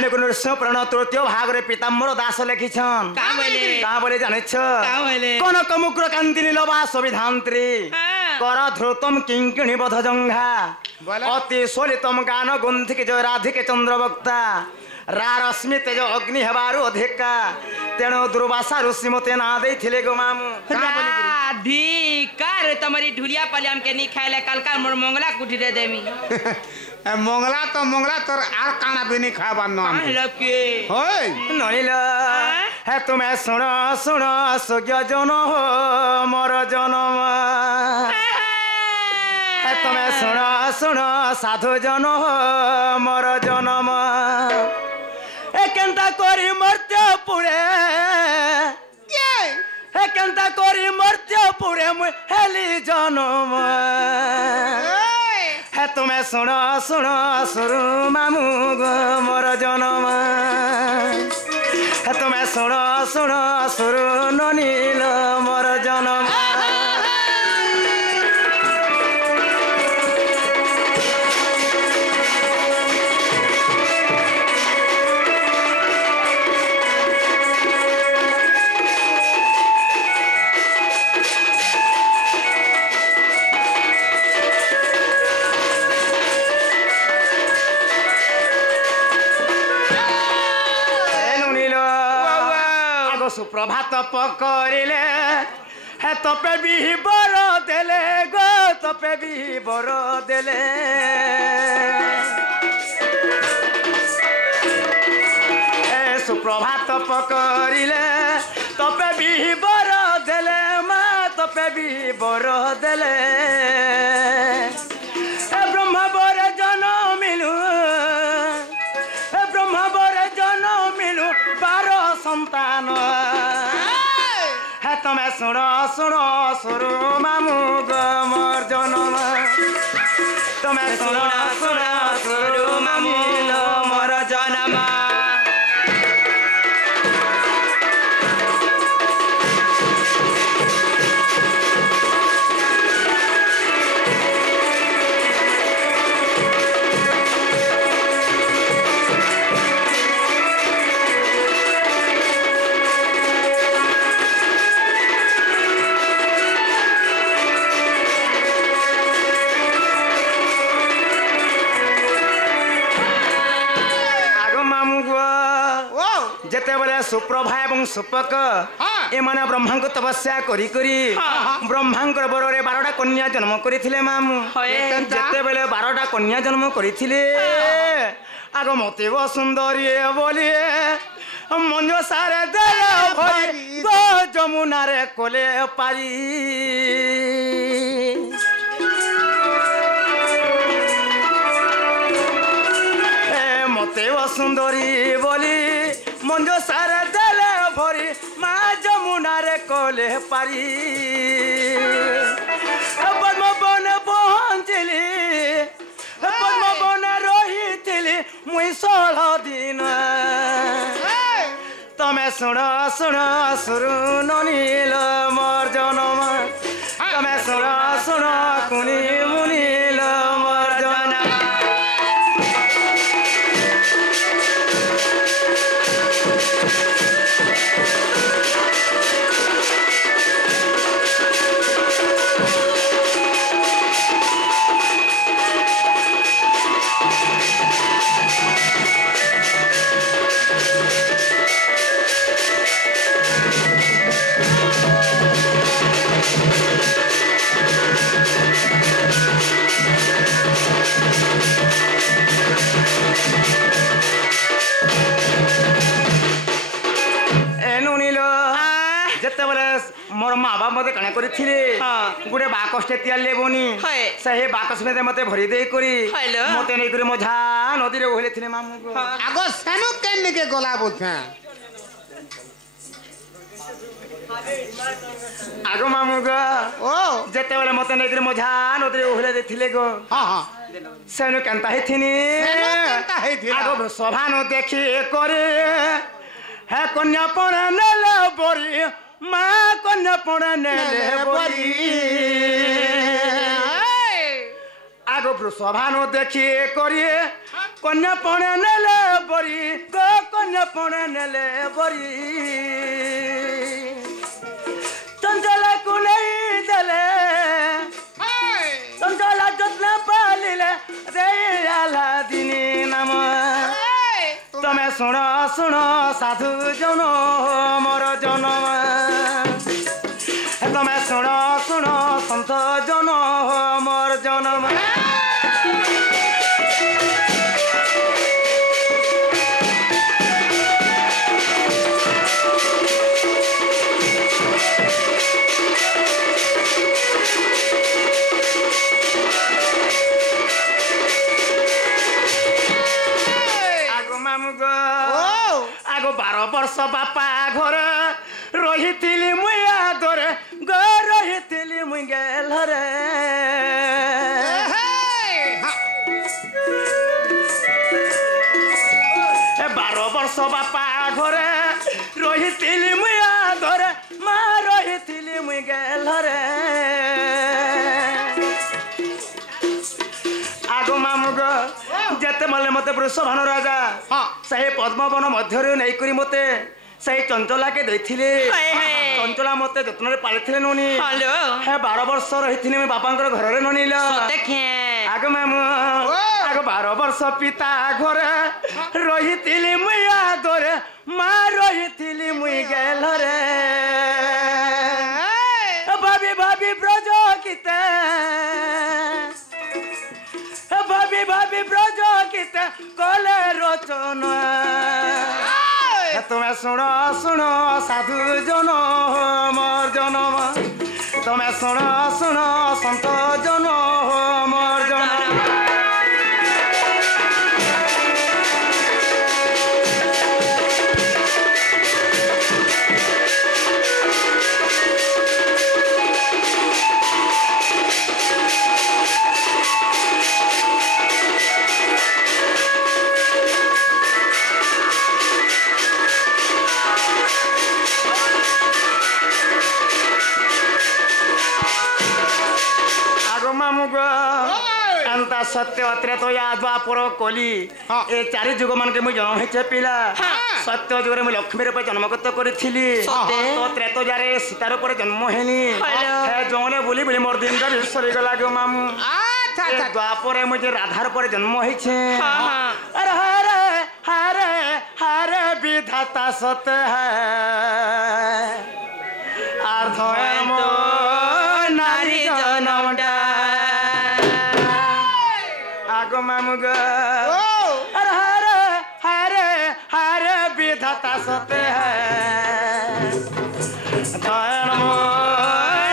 रामायण को नृसिंह पुराण तृतीय भाग रे पीताम्बर दास लिखिछन का बोले जानिछ कनक मुकुर कांति नीलवा संविधात्री कर ध्रुतम किंकिणी बध जंघा अति सोलितम गान गुंथिक जो राधिके चंद्रवक्ता रश्मि तेज अग्नि हेबारु अधिका तेणु दुर्वासा ऋषि मते ना देथिले गो मामू धिकार तमरी ढुलिया पलियाम के नी खाइले कलका मोर मंगला कुटी दे देमी मंगला तोर आर काना भी नहीं खाबा न लके होय नइल हे तुम्हें सुन सुन सुज्ञ जन हो मोर जन्म हे तुम्हें सुन सुन साधु जन हो मोर जन्म ए केनता करी मर्त्य पुरे हे केनता करी मर्त्य पुरे मु हेली जन्म हे तुम्हें सुन सुन सुरु मामू गो मोर जन्म हे तुम्हें सुन सुन सुरु ननील मोर जन्म सुप्रभात पकड़िले हे तपे भी बर देले गो तपे भी बर देले हे सुप्रभात पकड़िले तपे भी बर देले मा तपे भी बर देले हे ब्रह्म बर जनमिलु हे ब्रह्म बर जनमिलु 12 संतान हे तमें सुन सुन सुरु मामू गो मोर जन्म तमें सुन सुन सुरु मामू मोर जन्म सुप्रभा एवं सुपक एमाने ब्रह्मा को तपस्या करी करी ब्रह्मांकर बରରେ 12टा कन्या जन्म करिथिले मामू जते बेले 12टा कन्या जन्म करिथिले आगो मते वो सुंदरी बोली मंजो सारे देल भरी गो जमुना रे कोले पारी मते वो सुंदरी बोली मंजो सारे देले भरी मा जमुना रे कोले पारी पद्म बन पहुँचली पद्म बन रही मुई 16 दिन तमें सुन सुन सुरु ननील मोर जन्म तमें सुन सुन कुनी मुनील मोर जन्म मोर माँ बाप मत कण कर गोटे बाकसटे तैयार लेबनी से बाकस में मत भरी दे करी मत नहीं मझा नदी रे ओहले थिले मामू को आगो सेनो केन के गला बोलथे आगो मामू को ओ जते बेले मत नहीं मझा नदी रे ओहले दे थिले गो हां हां सेनो केनता हे थिनी आगो सभा न देखी करे हे कन्या पण नेले बोरी माँ कन्या पड़ा नेले बोली आगो सभा न देखिए करिए कन्या पड़ा नेले बोरी पणे नेले बरी चंचला को नहीं देले चंचला जत्न पालिले रे आला दिनी नाम तमे सुन सुन साधु जन मोर जनम तमे सुन सुन संत जन मोर जनम आगो 12 वर्ष बापा घर रही मुई आदरे रही मुई गेल रे 12 वर्ष बापा घर रही मुई आदरे मा रही मुई गेल रे आगो मामुग जेते मले मते वृषभान राजा सही पद्मवन मध्य नहीं करी मते सही चंचला के देथिले चंचला मते जत्न रे पालिथिले नोनी हे 12 वर्ष रहिथिने मे बापांकर घर रे नोनील आगो मामु आगो 12 वर्ष पिता घर रहिथिले मुया दोरे मा रहिथिले मुई गेल रे भाभी भाभी ब्रज किते भाभी भाभी ब्रज कित कले रोचन तुम्हें सुनो सुनो साधु जन मोर जनम तुम्हें सुनो सुनो संत जन मोर जनम सत्य त्रेत या द्वापर कली ए 4 जुग मान के मुझे जन्म है पिला सत्य जुग में लक्ष्मी रूप जन्मगत करी तो त्रेत जारे सीता रूप जन्म हेनी जंगले बुली बुली मोर दिन का सरी गला गो मामू द्वापर मुझे राधार पर जन्म है अरे हरे हरे हरे विधाता सत्य है अर्थ नारी जन्म मामुग अरे हरे हरे हरे विधाता सत्य है धर्म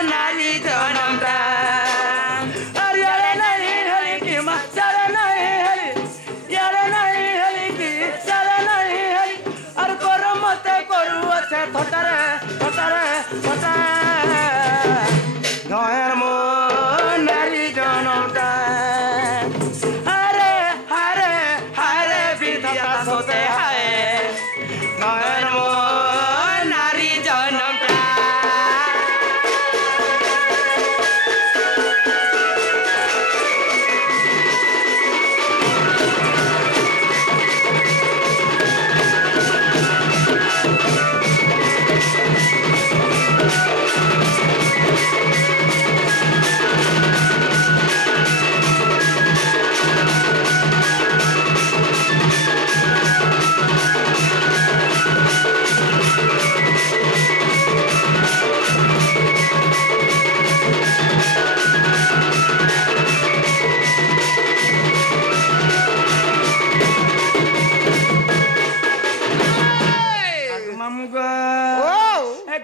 नारी जन्म अरे नहीं हरि की मचर नहीं हरि यारे नहीं हरि की चर नहीं हरि अरे करो मते करू अच्छे थोटरे थोटरे थोटा धर्म नारी जन्म होते हैं नारी जन्म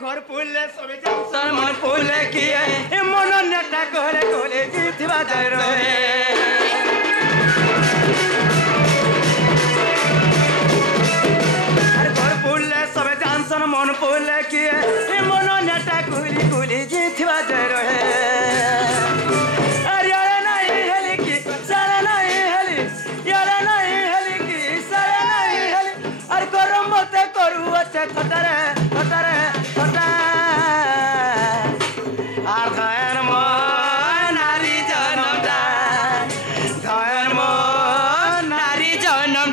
घर फूल सब मन फूल किए मन नेटा कोले कोले जीतवा जाय रहे अरे घर फूल सब जानसन मन फूल किए मन नेटा कोली कोली जीतवा जाय रहे अरे यार नहीं हेली की सारा नहीं हेली यार नहीं हेली की सारा नहीं हेली अरे गरम मते करू अच्छे थटरे थटरे थटा धर्म नारी जन्म धर्म नारी जन्म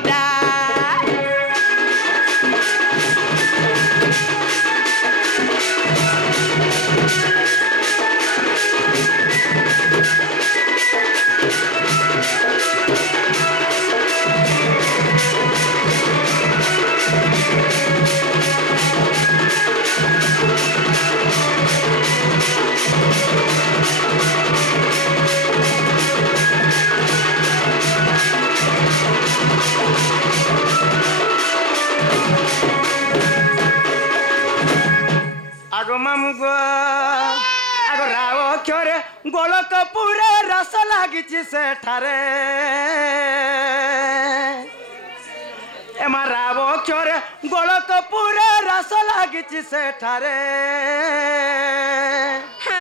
ଗୋଳକପୁରେ ରସ ଲାଗିଛି ସେଠାରେ ଏମା ରାବ କ୍ଷରେ ଗୋଳକପୁରେ ରସ ଲାଗିଛି ସେଠାରେ